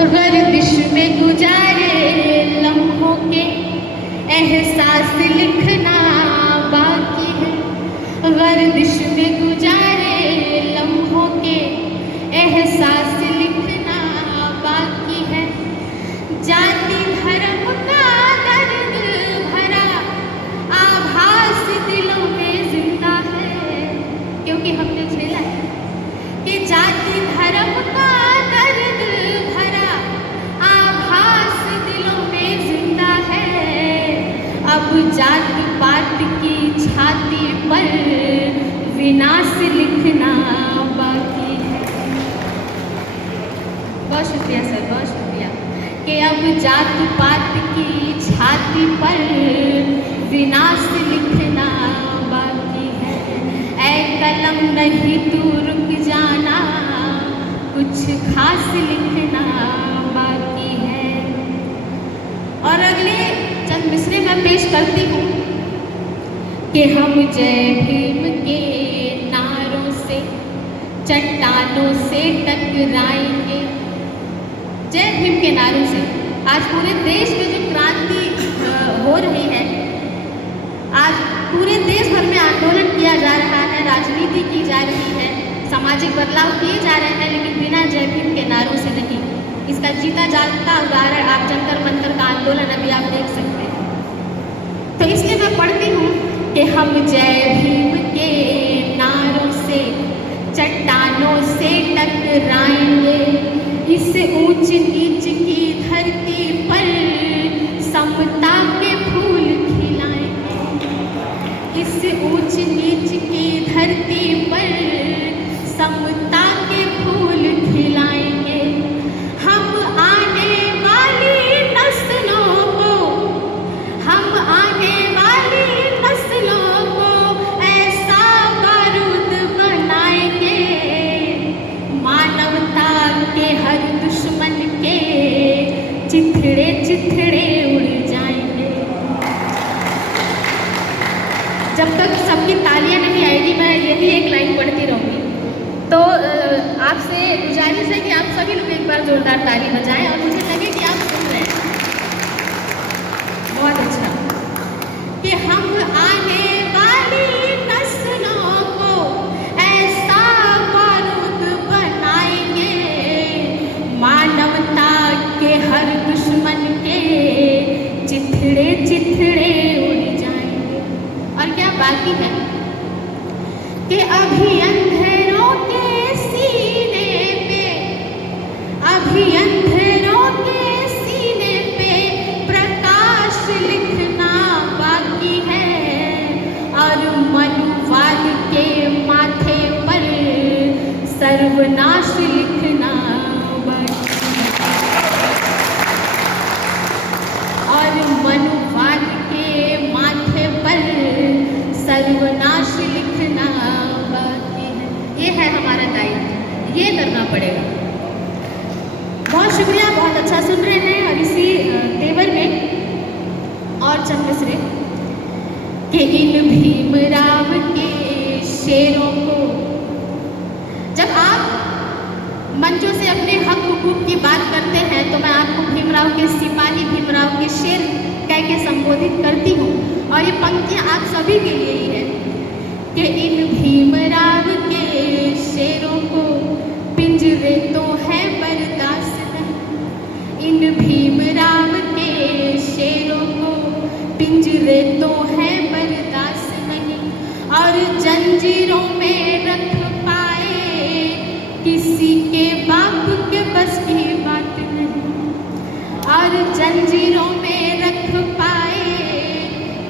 गर्दिश में गुजारे लम्हों के एहसास लिखना बाकी है। गर्दिश में गुजारे लम्हों के एहसास लिखना बाकी है। जाति धर्म का दर्द भरा आभास दिलों में जिंदा है, क्योंकि हमने झेला है कि जाति धर्म का दर्द भरा आभास दिलों में जिंदा है। अब जात पात की छाती पर विनाश लिखना बाकी है। बहुत शुक्रिया सर, बहुत शुक्रिया। कि अब जात पात की छाती पर विनाश लिखना बाकी है। ऐ कलम नहीं तू रुक जाना, कुछ खास लिखना बाकी है। और अगले चंद मिसरे मैं पेश करती हूँ कि हम जय भीम के नारों से चट्टानों से टकराएंगे। जय भीम के नारों से आज पूरे देश में जो क्रांति हो रही है, आज पूरे देश भर में आंदोलन किया जा रहा है, राजनीति की जा रही है, सामाजिक बदलाव किए जा रहे हैं, लेकिन बिना जय भीम के नारों से नहीं। इसका जीता जागता उदाहरण आप जंतर मंतर का आंदोलन अभी आप देख सकते हैं। तो इसलिए मैं पढ़ती हूँ कि हम जय भीम के नारों से चट्टानों से टकराएंगे। इस ऊंच नीच की धरती पर समता के फूल खिलाएंगे। इस ऊंच नीच की धरती पर समता के फूल खिलाएंगे। हम आने वाली नस्लों को, हम आने वाली नस्लों को ऐसा बारूद बनाएंगे, मानवता के हर दुश्मन के चिथड़े चिथड़े उड़ जाएंगे। जब तक सबकी तालियां नहीं आएगी मैं यही एक लाइन पढ़ती रहूँगी। तो आपसे गुजारिश है कि आप सभी लोग एक बार जोरदार ताली बजाएं और मुझे लगे कि आप सुन रहे हैं। बहुत अच्छा। कि हम आने वाली नस्लों को ऐसा बारूद बनाएंगे, मानवता के हर दुश्मन के चिथड़े चिथड़े उड़ जाएंगे। और क्या बाकी है कि अभी अंधेरों के सीने पे, अभी अंधेरों के सीने पे प्रकाश लिखना बाकी है। और मनुवाद के माथे पर सर्वनाश लिखना बाकी है। और मनुवाद के माथे पर सर्वनाश लिखना बाकी है। ये है हमारा दायित्व, ये करना पड़ेगा। बहुत शुक्रिया, बहुत अच्छा सुन रहे हैं। और इसी तेवर में और चंद मिसरे कि इन भीमराव के शेरों को जब आप मंचों से अपने हक हुकूक की बात करते हैं तो मैं आपको भीमराव के सिपाही, भीमराव के शेर कह के संबोधित करती हूँ। और ये पंक्तियाँ आप सभी के लिए ही है कि इन भीमराव के शेरों को पिंजरे तो है बर्दाश्त नहीं। इन भीमराव के शेरों को पिंजरे तो है बर्दाश्त नहीं। और जंजीरों में रख पाए किसी के बाप के बस की बात नहीं। और जंजीरों में रख पाए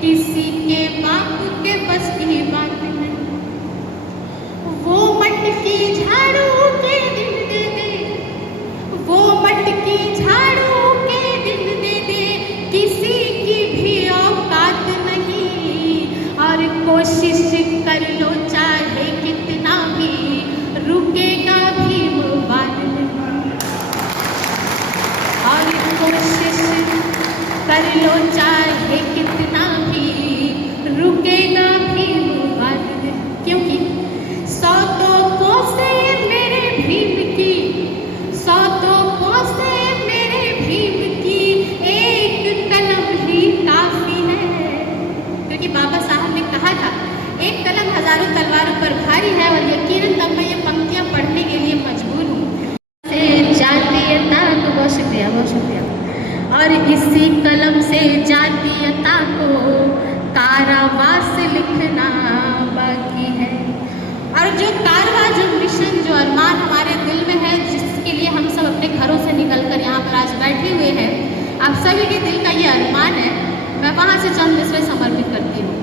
किसी के बाप के बस की बात नहीं। वो मटकी झाड़ू के दिन दे दे, वो मटकी झाड़ू के दिन दे दे, किसी की भी औकात नहीं। और कोशिश कर लो चाहे कितना भी, रुकेगा भीमवाद नहीं। और कोशिश कर लो चाहे कितना भी, रुकेगा भीमवाद नहीं। क्योंकि सौ तो कोसे मेरे भीम की, सौ तो कोसे इसी कलम से जातीयता को कारावास लिखना बाकी है। और जो कारवा, जो मिशन, जो अरमान हमारे दिल में है, जिसके लिए हम सब अपने घरों से निकलकर यहाँ पर आज बैठे हुए हैं, आप सभी के दिल का ये अरमान है। मैं वहाँ से चंद मिसरे समर्पित करती हूँ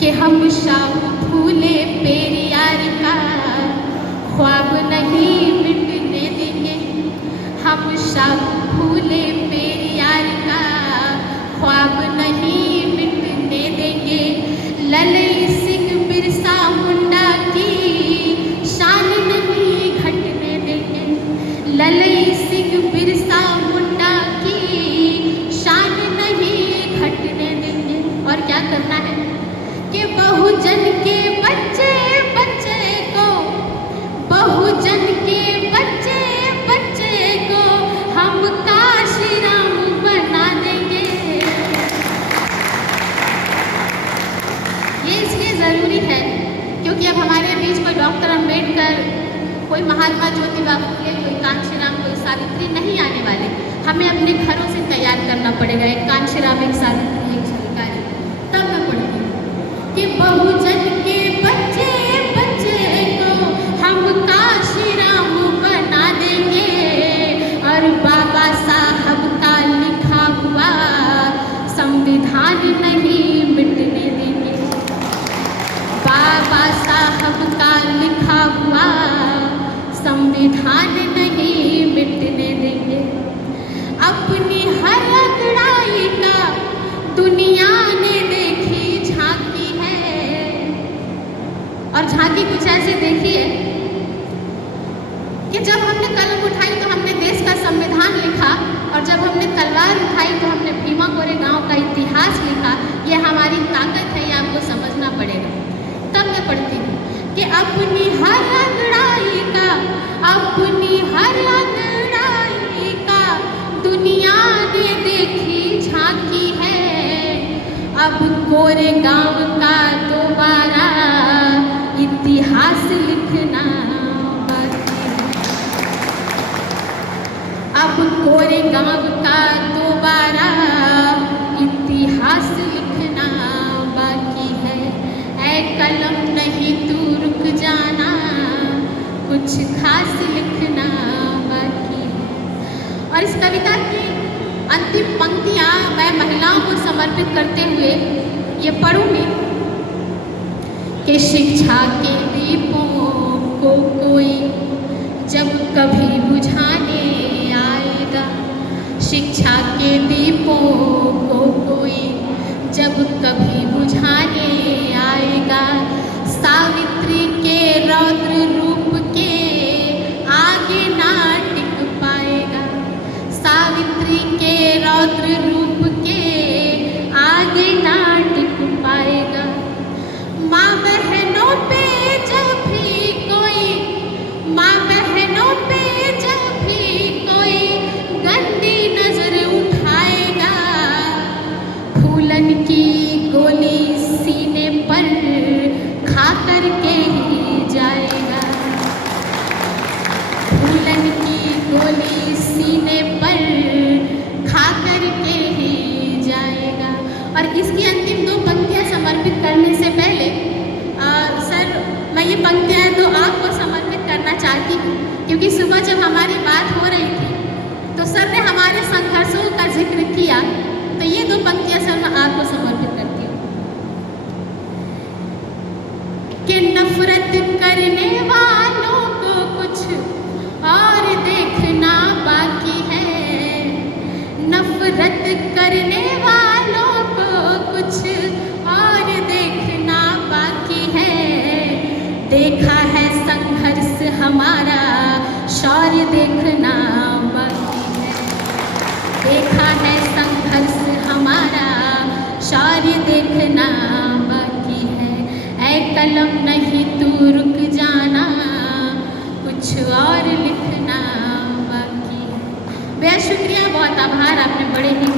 कि हम शाम फूले पेरियार का ख्वाब नहीं मिटने देंगे। हम शाम फूले पेरियार का ख्वाब नहीं मिटने देंगे। ललई सिंह बिरसा मुंडा की शान नहीं घटने देंगे। ललई सिंह बिरसा मुंडा की शान नहीं घटने देंगे। और क्या करना है कि बहुजन के बच्चे बच्चे को, बहुजन के बच्चे बच्चे को हम काशीराम बना देंगे। ये इसलिए ज़रूरी है क्योंकि अब हमारे बीच कोई डॉक्टर अंबेडकर, कोई महात्मा ज्योतिबा फुले, कोई कांशीराम, कोई सावित्री नहीं आने वाले। हमें अपने घरों से तैयार करना पड़ेगा एक कांशीराम, एक सावित्री, एक झलकारी। तब मैं पढ़ती हूँ कि बहुजन के बच्चे बच्चे को हम काशीराम बना देंगे। और बाबा साहब का लिखा हुआ संविधान नहीं मिटने देंगे। बाबा साहब का लिखा हुआ संविधान नहीं मिटने देंगे। अपनी हर अंगड़ाई का दुनिया ने देखी झांकी है। और झांकी कुछ ऐसे देखी है कि जब हमने कलम उठाई तो हमने देश का संविधान लिखा, और जब हमने तलवार उठाई तो हमने भीमा कोरेगांव का इतिहास लिखा। ये हमारी ताकत है, ये आपको समझना पड़ेगा। तब मैं पढ़ती हूँ कि अपनी हर अंगड़ाई का, अपनी हर अंगड़ाई का दुनिया ने देखी झांकी है। अब कोरेगांव का दोबारा इतिहास लिखना बाकी है। अब कोरेगांव का दोबारा इतिहास लिखना बाकी है। ऐ कलम नहीं तू रुक जाना, कुछ खास लिखना बाकी है। और इस कविता की अंतिम पंक्तियाँ मैं महिलाओं को समर्पित करते हुए ये पढ़ूंगी कि शिक्षा के दीपों को कोई जब कभी बुझाने आएगा। शिक्षा के दीपों को कोई जब कभी बुझाने आएगा। सावित्री के रौद्र रूप के आगे ना टिक पाएगा। सावित्री के रौद्र रूप के आगे ना टिक पाएगा। माँ बहनों पे जब भी कोई, माँ बहनों पे जब भी कोई गंदी नजर उठाएगा, फूलन की गोली सीने पर खा कर के ही जाएगा। फूलन की गोली सीने पर खा कर के ही जाएगा। और इसकी अंतिम दो पंक्तियाँ समर्पित करने से पहले सर, मैं ये पंक्तियाँ तो आपको समर्पित करना चाहती हूँ क्योंकि सुबह जब हमारी बात हो रही थी तो सर ने हमारे संघर्षों का जिक्र किया। तो ये दो पंक्तियाँ सर मैं आपको समर्पित करती हूँ कि नफरत करने वालों को कुछ और देखना बाकी है। नफरत करने वालों को कुछ और देखना बाकी है। देखा है संघर्ष हमारा, शौर्य देखना बाकी है। देखा है संघर्ष हमारा, शौर्य देखना बाकी है। ऐ कलम नहीं तू रुक जाना, कुछ और लिखना बाकी है। बेहद शुक्रिया, बहुत आभार, आपने बड़े ही